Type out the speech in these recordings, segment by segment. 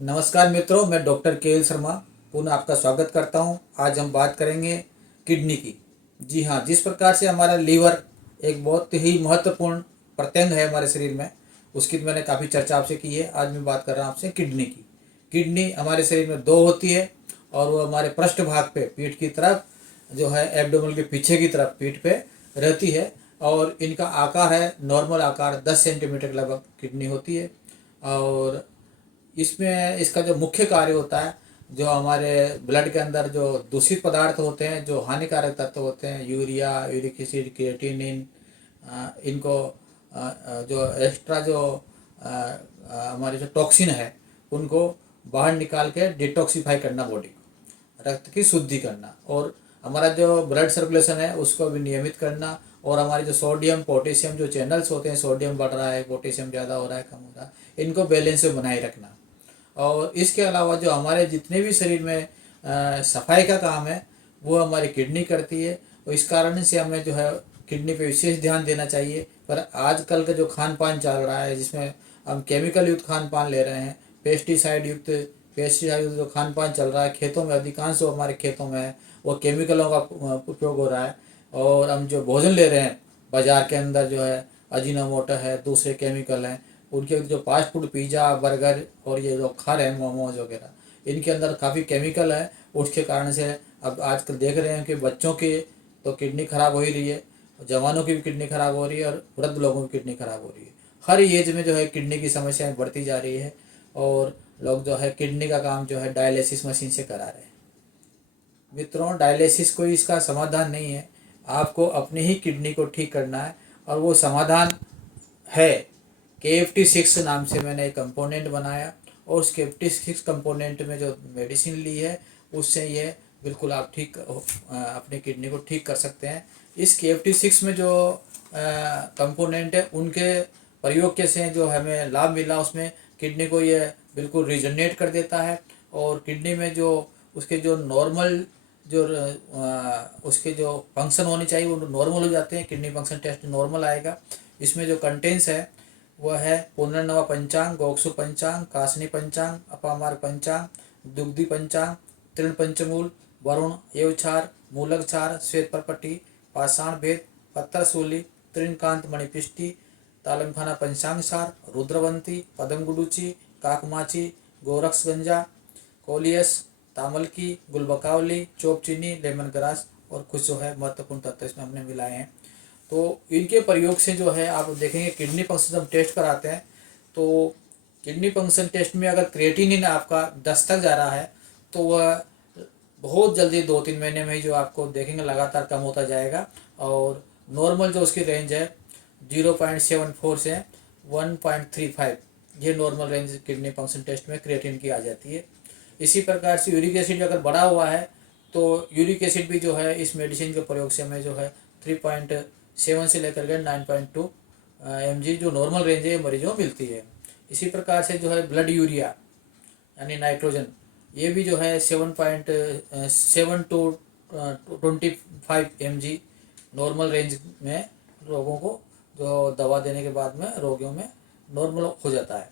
नमस्कार मित्रों, मैं डॉक्टर के एल शर्मा पुनः आपका स्वागत करता हूं। आज हम बात करेंगे किडनी की। जी हाँ, जिस प्रकार से हमारा लीवर एक बहुत ही महत्वपूर्ण प्रत्यंग है हमारे शरीर में, उसकी तो मैंने काफ़ी चर्चा आपसे की है। आज मैं बात कर रहा हूँ आपसे किडनी की। किडनी हमारे शरीर में दो होती है और वो हमारे पृष्ठ भाग पे, पीठ की तरफ जो है, एब्डोमेन के पीछे की तरफ पीठ पे रहती है। और इनका आकार है नॉर्मल आकार, 10 सेंटीमीटर लगभग किडनी होती है। और इसमें इसका जो मुख्य कार्य होता है, जो हमारे ब्लड के अंदर जो दूषित पदार्थ होते हैं, जो हानिकारक तत्व होते हैं, यूरिया, यूरिक एसिड, क्रिएटिनिन, इनको जो एक्स्ट्रा जो हमारे जो टॉक्सिन है, उनको बाहर निकाल के डिटॉक्सिफाई करना बॉडी को, रक्त की शुद्धि करना, और हमारा जो ब्लड सर्कुलेशन है उसको भी नियमित करना। और हमारे जो सोडियम पोटेशियम जो चैनल्स होते हैं, सोडियम बढ़ रहा है, पोटेशियम ज़्यादा हो रहा है, कम हो रहा है, इनको बैलेंस में बनाए रखना। और इसके अलावा जो हमारे जितने भी शरीर में सफाई का काम है, वो हमारी किडनी करती है। और इस कारण से हमें जो है किडनी पे विशेष ध्यान देना चाहिए। पर आजकल का जो खान पान चल रहा है, जिसमें हम केमिकल युक्त खान पान ले रहे हैं, पेस्टिसाइड युक्त जो खान पान चल रहा है खेतों में, अधिकांश जो हमारे खेतों में है वो केमिकलों का उपयोग हो रहा है। और हम जो भोजन ले रहे हैं बाज़ार के अंदर, जो है अजीनोमोटो है, दूसरे केमिकल हैं, उनके जो फास्ट फूड, पिज़्ज़ा, बर्गर और ये जो खा रहे हैं मोमोज वगैरह, इनके अंदर काफ़ी केमिकल है। उसके कारण से अब आजकल देख रहे हैं कि बच्चों की तो किडनी खराब हो ही रही है, जवानों की भी किडनी खराब हो रही है, और वृद्ध लोगों की किडनी खराब हो रही है। हर एज में जो है किडनी की समस्याएं बढ़ती जा रही है। और लोग जो है किडनी का काम जो है डायलिसिस मशीन से करा रहे हैं। मित्रों, डायलिसिस कोई इसका समाधान नहीं है। आपको अपनी ही किडनी को ठीक करना है, और वो समाधान है KFT6 नाम से मैंने एक कंपोनेंट बनाया। और उस KFT6 कंपोनेंट में जो मेडिसिन ली है, उससे ये बिल्कुल आप अपनी किडनी को ठीक कर सकते हैं। इस KFT6 में जो कंपोनेंट है, उनके प्रयोग के से जो हमें लाभ मिला, उसमें किडनी को ये बिल्कुल रिजनरेट कर देता है। और किडनी में जो उसके जो नॉर्मल जो उसके जो फंक्शन होने चाहिए वो नॉर्मल हो जाते हैं। किडनी फंक्शन टेस्ट नॉर्मल आएगा। इसमें जो कंटेंट्स है वह है पुनर्नवा पंचांग, गोक्षु पंचांग, कासनी पंचांग, अपामार पंचांग, दुग्धि पंचांग, तृण पंचमूल, वरुण, एवछार, मूलकछार, श्वेत परपटी, पाषाण भेद, पत्थरसूली, तृणकांत मणिपिष्टि, तालमखाना पंचांग सार, रुद्रवंती, पदमगुडुची, काकमाची, गोरक्षगंजा, कोलियस, तामल की, गुलबकावली, चोपचीनी, लेमन ग्रास और कुछ जो है महत्वपूर्ण तत्व इसमें हमने मिलाए हैं। तो इनके प्रयोग से जो है आप देखेंगे किडनी फंक्शन जब टेस्ट कराते हैं, तो किडनी फंक्शन टेस्ट में अगर क्रिएटिनिन आपका 10 तक जा रहा है, तो वह बहुत जल्दी 2-3 महीने में ही जो आपको देखेंगे लगातार कम होता जाएगा। और नॉर्मल जो उसकी रेंज है 0.74 से 1.35, ये normal range kidney function test में क्रिएटिन की आ जाती है। इसी प्रकार से यूरिक एसिड अगर बढ़ा हुआ है, तो यूरिक एसिड भी जो है इस मेडिसिन के प्रयोग से हमें जो है 3.7 से लेकर के 9.2 mg जो नॉर्मल रेंज है मरीजों को मिलती है। इसी प्रकार से जो है ब्लड यूरिया यानी नाइट्रोजन, ये भी जो है 7.7 टू 25 mg नॉर्मल रेंज में रोगों को जो दवा देने के बाद में रोगियों में नॉर्मल हो जाता है।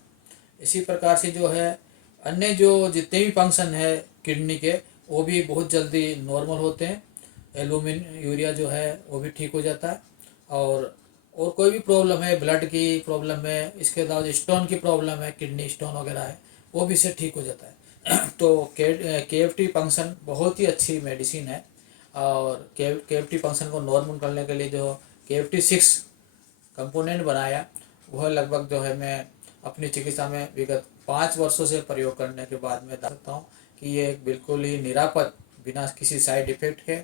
इसी प्रकार से जो है अन्य जो जितने भी फंक्शन है किडनी के, वो भी बहुत जल्दी नॉर्मल होते हैं। एल्बुमिन, यूरिया जो है वो भी ठीक हो जाता है। और कोई भी प्रॉब्लम है, ब्लड की प्रॉब्लम है, इसके अलावा स्टोन की प्रॉब्लम है, किडनी स्टोन वगैरह है, वो भी इससे ठीक हो जाता है। तो KFT फंक्शन बहुत ही अच्छी मेडिसिन है। और KFT फंक्शन को नॉर्मल करने के लिए जो KFT6 कंपोनेंट बनाया, वह लगभग जो है मैं अपनी चिकित्सा में विगत 5 वर्षों से प्रयोग करने के बाद मैं बता सकता हूँ कि ये एक बिल्कुल ही निरापद, बिना किसी साइड इफ़ेक्ट के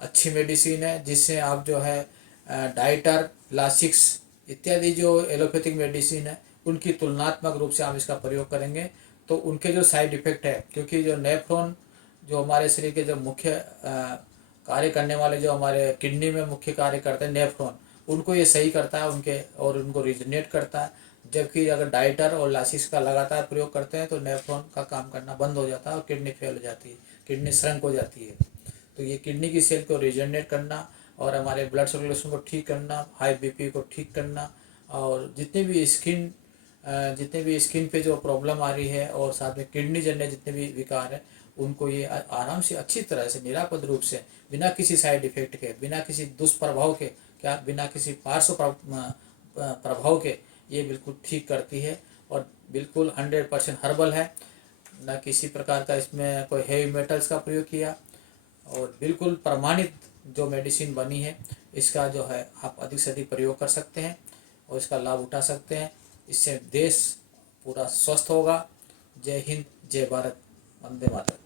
अच्छी मेडिसिन है, जिससे आप जो है डाइटर, लासिक्स इत्यादि जो एलोपैथिक मेडिसिन है, उनकी तुलनात्मक रूप से आप इसका प्रयोग करेंगे तो उनके जो साइड इफ़ेक्ट है, क्योंकि जो नेफ्रॉन जो हमारे शरीर के जो मुख्य कार्य करने वाले, जो हमारे किडनी में मुख्य कार्य करते हैं नेफ्रॉन, उनको ये सही करता है उनके, और उनको रिजनेट करता है। जबकि अगर डाइटर और लासिस का लगातार प्रयोग करते हैं तो नेफ्रॉन का काम करना बंद हो जाता है और किडनी फेल हो जाती है, किडनी श्रंक हो जाती है। तो ये किडनी की सेल को रिजनरेट करना और हमारे ब्लड सर्कुलेशन को ठीक करना, हाई BP को ठीक करना, और जितनी भी स्किन जितने भी स्किन पे जो प्रॉब्लम आ रही है और साथ में किडनी जन्य जितने भी विकार हैं उनको ये आराम से अच्छी तरह से निरापद रूप से बिना किसी साइड इफेक्ट के, बिना किसी दुष्प्रभाव के, क्या बिना किसी पार्श्व प्रभाव के ये बिल्कुल ठीक करती है। और बिल्कुल 100% हर्बल है, ना किसी प्रकार का इसमें कोई हेवी मेटल्स का प्रयोग किया, और बिल्कुल प्रमाणित जो मेडिसिन बनी है इसका जो है आप अधिक से अधिक प्रयोग कर सकते हैं और इसका लाभ उठा सकते हैं। इससे देश पूरा स्वस्थ होगा। जय हिंद, जय भारत, वंदे मातरम।